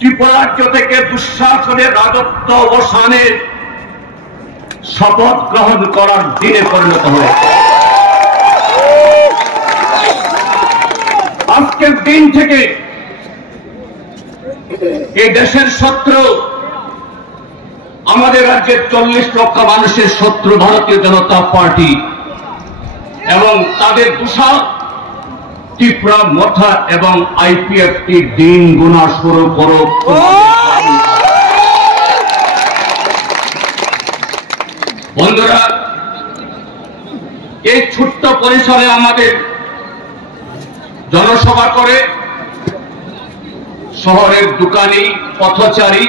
ত্রিপুরাজ্য থেকে দুঃশাসনের রাজত্ব অবসানের শপথ গ্রহণ করার দিনে পরিণত হয়েছে। আজকের দিন থেকে এই দেশের শত্রু, আমাদের রাজ্যের 40 লক্ষ মানুষের শত্রু ভারতীয় জনতা পার্টি এবং তাদের দূষক ত্রিপুরা মথা এবং আইপিএফটি দিন গুণা শুরু করো। বন্ধুরা, এই ছোট্ট পরিসরে আমাদের জনসভা করে শহরের দোকানি, পথচারী,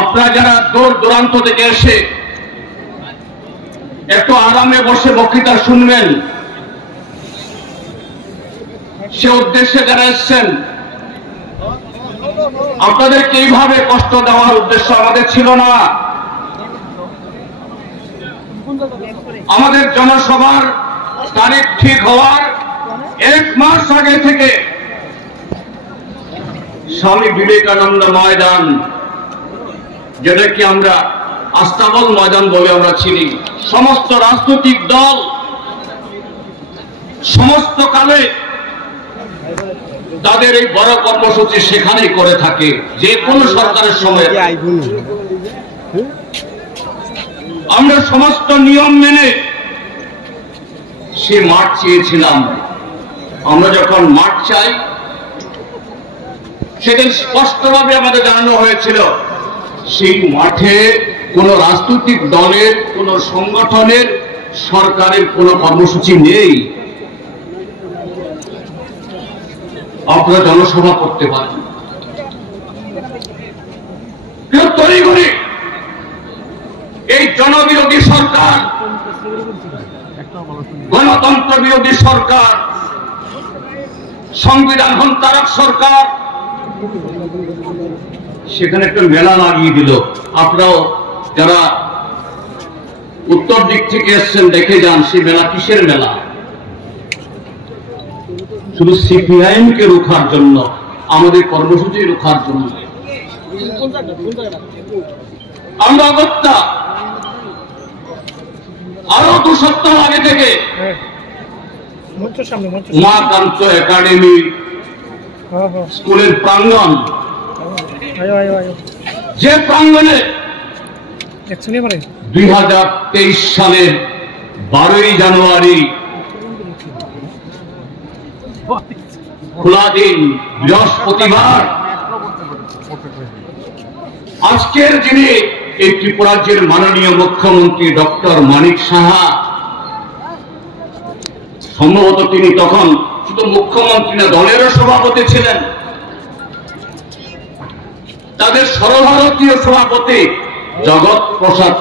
আপনারা যারা দূর দূরান্ত থেকে এসে একটু আরামে বসে বক্তৃতা শুনবেন, সে উদ্দেশ্যে যারা এসছেন, আপনাদেরকে এইভাবে কষ্ট দেওয়ার উদ্দেশ্য আমাদের ছিল না। আমাদের জনসভার তারিখ ঠিক হওয়ার 1 মাস আগে থেকে স্বামী বিবেকানন্দ ময়দান, যেটাকে আমরা আস্তাবল ময়দান বলে আমরা চিনি, সমস্ত রাজনৈতিক দল সমস্ত কালে তাদের এই বড় কর্মসূচি সেখানেই করে থাকে, যে কোনো সরকারের সময়। আমরা সমস্ত নিয়ম মেনে সে মাঠ চেয়েছিলাম। আমরা যখন মাঠ চাই, সেদিন স্পষ্টভাবে আমাদের জানানো হয়েছিল সেই মাঠে কোন রাজনৈতিক দলের, কোন সংগঠনের, সরকারের কোন কর্মসূচি নেই। আপনারা জনসভা করতে পারেন। তড়িঘড়ি এই জনবিরোধী সরকার, গণতন্ত্র বিরোধী সরকার, সংবিধান হন্তারক সরকার সেখানে একটা মেলা লাগিয়ে দিল। আপনারাও যারা উত্তর দিক থেকে এসছেন দেখে যান সেই মেলা কিসের মেলা? শুধু সিপিআইএম কে রোখার জন্য, আমাদের কর্মসূচি রোখার জন্য। আমরা অগত্যা আরো 2 সপ্তাহ আগে থেকে উমাকান্ত একাডেমি স্কুলের প্রাঙ্গণ, যে প্রাঙ্গণে 2023 সালের 12ই জানুয়ারি খোলা দিন, বৃহস্পতিবার, আজকের দিনে এই ত্রিপুরা রাজ্যের মাননীয় মুখ্যমন্ত্রী ডক্টর মানিক সাহা, সম্ভবত তিনি তখন শুধু মুখ্যমন্ত্রী না, দলেরও সভাপতি ছিলেন, তাদের সর্বভারতীয় সভাপতি জগৎ প্রসাদ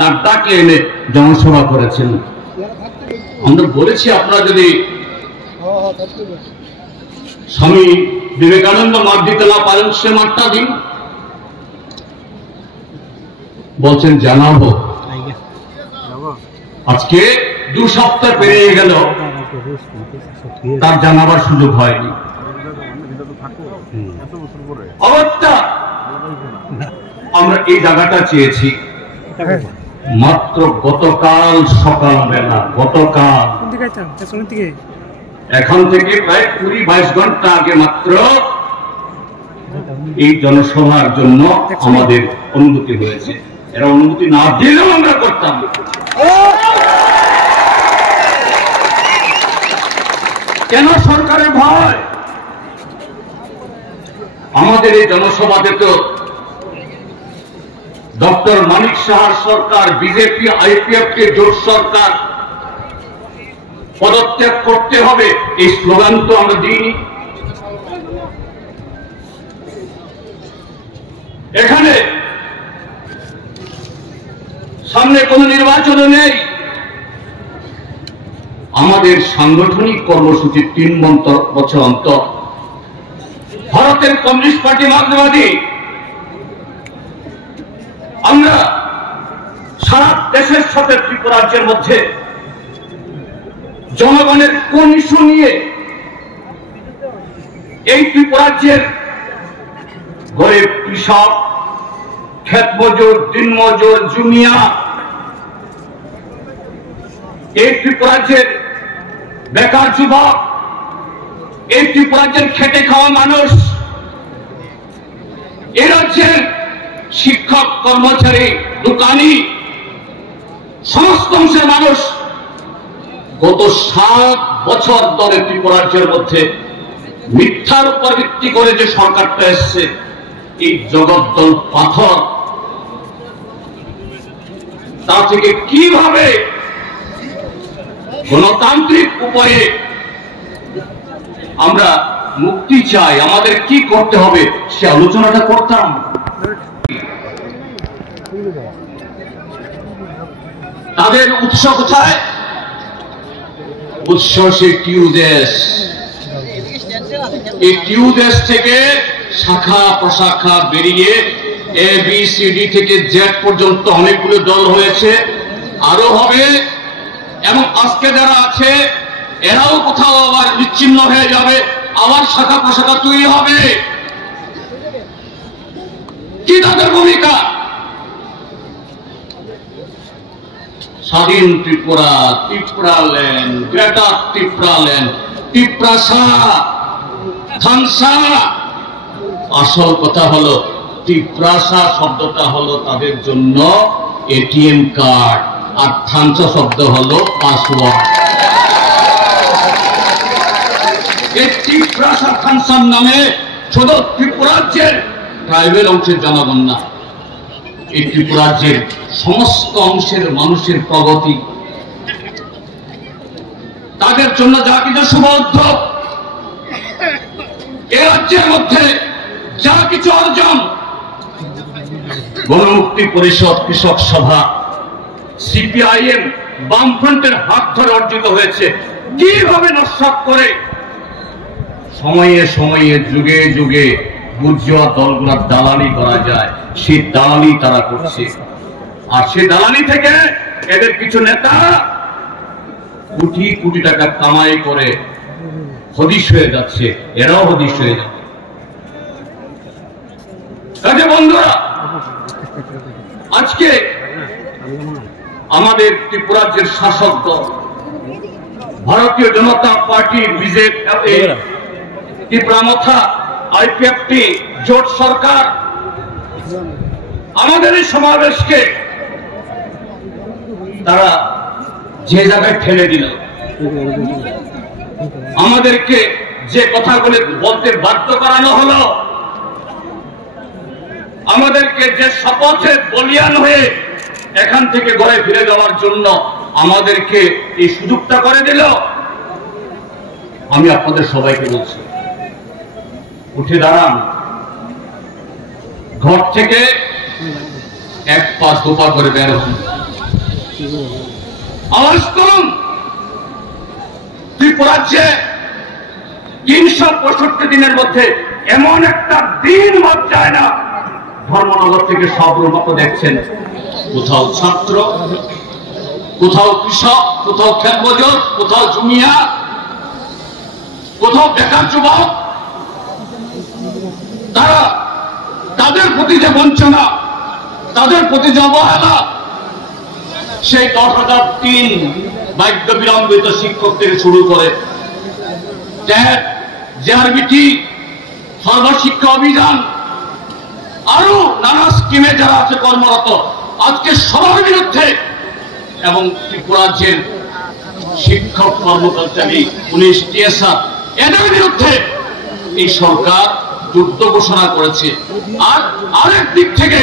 নাড্ডাকে এনে জনসভা করেছেন। আমরা বলেছি আপনারা যদি স্বামী বিবেকানন্দ মাঠ দিতে না পারেন সে মাঠটা দিন। বলছেন জানাবো। আজকে 2 সপ্তাহ পেরিয়ে গেল, তার জানাবার সুযোগ হয়নি। অবস্থা আমরা এই জায়গাটা চেয়েছি মাত্র গতকাল সকালবেলা, গতকাল এখান থেকে প্রায় 20-22 ঘন্টা আগে মাত্র এই জনসভার জন্য আমাদের অনুমতি হয়েছে। এরা অনুমতি না দিলেও আমরা করতাম। কেন সরকারের ভয়? আমাদের এই জনসভাতে তো ডক্টর মানিক সাহার সরকার, বিজেপি আইপিএফ কে জোট সরকার, পদত্যাগ করতে হবে এই স্লোগান তো আমরা দিইনি। এখানে সামনে কোন নির্বাচন নেই। আমাদের সাংগঠনিক কর্মসূচি 3 বছর অন্তর ভারতের কমিউনিস্ট পার্টি মার্ক্সবাদী আমরা সারা দেশের সাথে ত্রিপুরা রাজ্যের মধ্যে জনগণের কোন ইস্যু নিয়ে এই ত্রিপুরা রাজ্যের গরিব কৃষক, ক্ষেত মজুর, দিন মজুর, জুনিয়া, এই ত্রিপুরা রাজ্যের বেকার যুবক, এই ত্রিপুরা রাজ্যের খেটে খাওয়া মানুষ, এই রাজ্যের শিক্ষক, কর্মচারী, দোকানি, সমস্ত অংশের মানুষ গত 7 বছর ধরে ত্রিপুরা রাজ্যের মধ্যে মিথ্যার উপর ভিত্তি করে যে সরকারটা এসছে, এই জগদ্দল পাথর, তা থেকে কিভাবে গণতান্ত্রিক উপায়ে আমরা মুক্তি চাই, আমাদের কি করতে হবে সে আলোচনাটা করতাম। তাদের উৎস কোথায়? উৎস সে টিউদেশ। এই টিউদেশ থেকে শাখা প্রশাখা বেরিয়ে ABCD থেকে Z পর্যন্ত অনেকগুলো দল হয়েছে, আরো হবে, এবং আজকে যারা আছে এরাও কোথাও আবার বিচ্ছিন্ন হয়ে যাবে, আবার শাখা প্রশাখা তৈরি হবে। কি তাদের ভূমিকা? স্বাধীন ত্রিপুরা, ত্রিপুরাল্যান্ড, গ্রেটার ত্রিপুরাল্যান্ড, ত্রিপ্রাসা, থানসা। আসল কথা হলো ত্রিপ্রাসা শব্দটা হলো তাদের জন্য ATM কার্ড, আর থানসা শব্দ হলো পাসওয়ার্ড। এই ত্রিপ্রাসা থানসার নামে শুধু ত্রিপুরা রাজ্যের ট্রাইবেল অংশের জনগণ না, এই ত্রিপুরা রাজ্যের সমস্ত অংশের মানুষের প্রগতি, তাদের জন্য যা কিছু শুভ উদ্যোগ এ রাজ্যের মধ্যে যা কিছু অর্জন গণমুক্তি পরিষদ, কৃষক সভা, সিপিআইএম, বামফ্রন্টের হাত ধরে অর্জিত হয়েছে, কিভাবে নস্যাৎ করে সময়ে সময়ে যুগে যুগে বুর্জোয়া দলগুলোর দালালি করা যায়, সেই দালালি তারা করছে। আর সেই দালালি থেকে এদের কিছু নেতা কোটি কোটি টাকা কামাই করে হদিশ হয়ে যাচ্ছে, এরাও হদিশ হয়ে যাচ্ছে। কাজে বন্ধুরা, আজকে আমাদের ত্রিপুরাজ্যের শাসক দল ভারতীয় জনতা পার্টি, বিজেপি, ত্রিপুরামথা, আইপিএফটি জোট সরকার আমাদের এই সমাবেশকে তারা যে জায়গায় ঠেলে দিল, আমাদেরকে যে কথাগুলো বলতে বাধ্য করানো হলো, আমাদেরকে যে শপথে বলিয়ান হয়ে এখান থেকে ঘরে ফিরে যাওয়ার জন্য আমাদেরকে এই সুযোগটা করে দিল, আমি আপনাদের সবাইকে বলছি, উঠে দাঁড়ান, ঘর থেকে এক পা দুপা করে বের হন, আওয়াজ করুন। ত্রিপুরাজ্যে 365 দিনের মধ্যে এমন একটা দিন বাদ যায় না, ধর্মনগর থেকে সব রূপক দেখছেন, কোথাও ছাত্র, কোথাও কৃষক, কোথাও ক্ষেত মজুর, কোথাও জুমিয়া, কোথাও বেকার যুবক, তারা তাদের প্রতি যে বঞ্চনা, তাদের প্রতি যে অবহেলা, সেই 10,003 বাদ্য বিলম্বিত শিক্ষক থেকে শুরু করে জেআরবিটি, সর্বশিক্ষা অভিযান, আরো নানা স্কিমে যারা আছে কর্মরত, আজকে সবার বিরুদ্ধে এবং ত্রিপুরাজ্যের শিক্ষক, কর্মকর্তালী, পুলিশ, টিএসআর, এদের বিরুদ্ধে এই সরকার যুদ্ধ ঘোষণা করেছে। আর আরেক দিক থেকে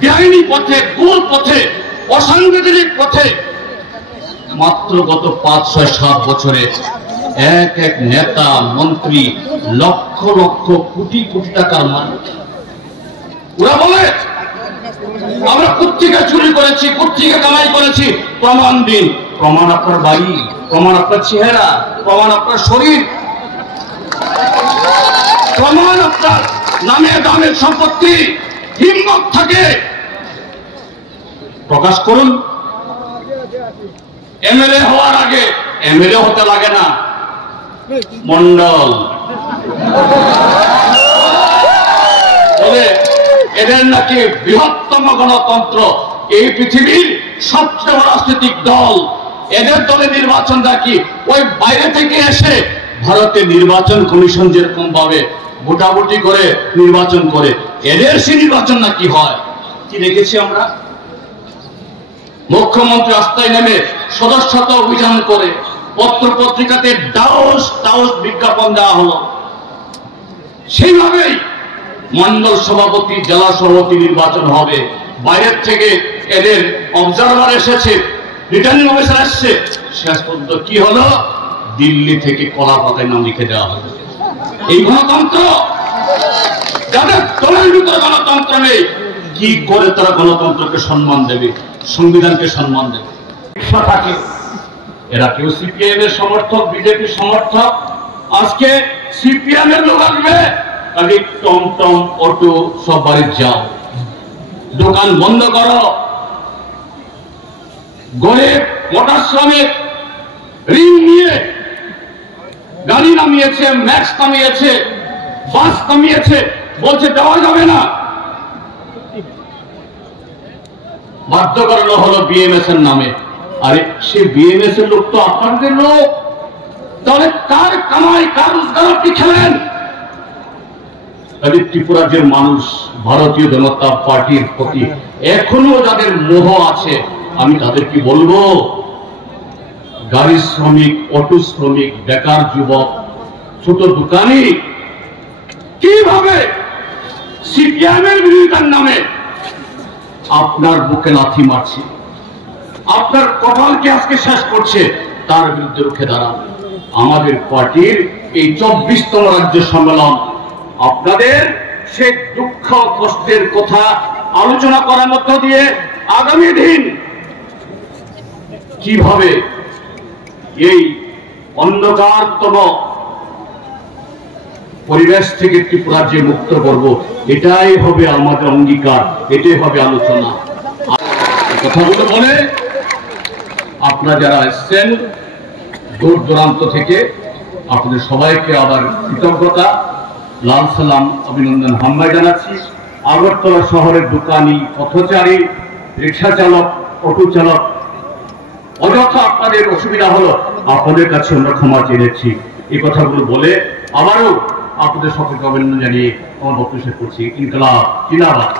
বেআইনি পথে, ভুল পথে, অসাংবিধানিক পথে মাত্র গত 5, 6, 7 বছরে এক এক নেতা, মন্ত্রী লক্ষ লক্ষ কোটি কোটি টাকার মালিক। ওরা বলে আমরা পত্রিকা চুরি করেছি, পত্রিকা কামাই করেছি, প্রমাণ দিন। প্রমাণ আপনার বাড়ি, প্রমাণ আপনার চেহারা, প্রমাণ আপনার শরীর, প্রমাণ আপনার নামে দামের সম্পত্তি, হিম্মত থাকে প্রকাশ করুন। এমএলএ হওয়ার আগে এমএলএ হতে লাগে না, মন্ডল বলে এদের নাকি বৃহত্তম গণতন্ত্র, এই পৃথিবীর সবচেয়ে বড় রাজনৈতিক দল, এদের দলে নির্বাচন নাকি ওই বাইরে থেকে এসে ভারতের নির্বাচন কমিশন যেরকম ভাবে ভোটাভুটি করে নির্বাচন করে, এদের সে নির্বাচন নাকি হয়। কি দেখেছি আমরা, মুখ্যমন্ত্রী রাস্তায় নেমে সদস্যতা অভিযান করে পত্র পত্রিকাতে ডাউস ডাউস বিজ্ঞাপন দেওয়া হলো। সেইভাবেই মন্ডল সভাপতি, জেলা সভাপতি নির্বাচন হবে। বাইরের থেকে এদের অবজারভার এসেছে, রিটার্নিং অফিসার এসছে, শেষ পর্যন্ত কি হলো, দিল্লি থেকে কলা পাতায় নাম লিখে দেওয়া হলো। এই গণতন্ত্র, যাদের দলের ভিতরে গণতন্ত্র নেই, কি করে তারা গণতন্ত্রকে সম্মান দেবে, সংবিধানকে সম্মান দেবে? থাকে এরা কেউ সিপিআইএম এর সমর্থক, বিজেপির সমর্থক। আজকে সিপিএম এর লোক আসবে, আগে টমটম, অটো সব বাড়ি যাও, দোকান বন্ধ করো। গরিব মোটর শ্রমিক ঋণ নিয়ে গাড়ি নামিয়েছে, ম্যাক্স নামিয়েছে, বাস নামিয়েছে, বলছে দেওয়া যাবে না, বাধ্য করানো হলো বিএমএস এর নামে। আরে সে বিএমএস এর লোক তো আপনাদের লোক, তাহলে কার কামাই, কার রোজগার আপনি খেলেন? ত্রিপুরাজ্যের মানুষ ভারতীয় জনতা পার্টির প্রতি এখনো যাদের মোহ আছে, আমি তাদেরকে বলবো, গাড়ি শ্রমিক, অটো শ্রমিক, বেকার যুবক, ছোট দোকানি কিভাবে সিপিএম এর বিরোধিতার নামে আপনার বুকে লাথি মারছে, আপনার কপালকে আজকে শেষ করছে, তার বিরুদ্ধে রুখে দাঁড়ান। আমাদের পার্টির এই 24তম রাজ্য সম্মেলন আপনাদের সে দুঃখ কষ্টের কথা আলোচনা করার মধ্য দিয়ে আগামী দিন কিভাবে এই অন্ধকারতম পরিবেশ থেকে ত্রিপুরা যে মুক্ত করব, এটাই হবে আমাদের অঙ্গীকার, এটাই হবে আলোচনা। কথাগুলো বলে আপনারা যারা এসছেন দূর দূরান্ত থেকে, আপনাদের সবাইকে আবার কৃতজ্ঞতা, লাল সালাম, অভিনন্দন, হামবাই জানাচ্ছি। আগরতলা শহরের দোকানি, পথচারী, রিক্সা চালক, অটো চালক, অযথা আপনাদের অসুবিধা হলো, আপনাদের কাছে আমরা ক্ষমা চেয়েছি। এই কথাগুলো বলে আবারও আপনাদের সকলকে অভিনন্দন জানিয়ে আমার বক্তব্য শেষ করছি। ইনকলাব জিন্দাবাদ।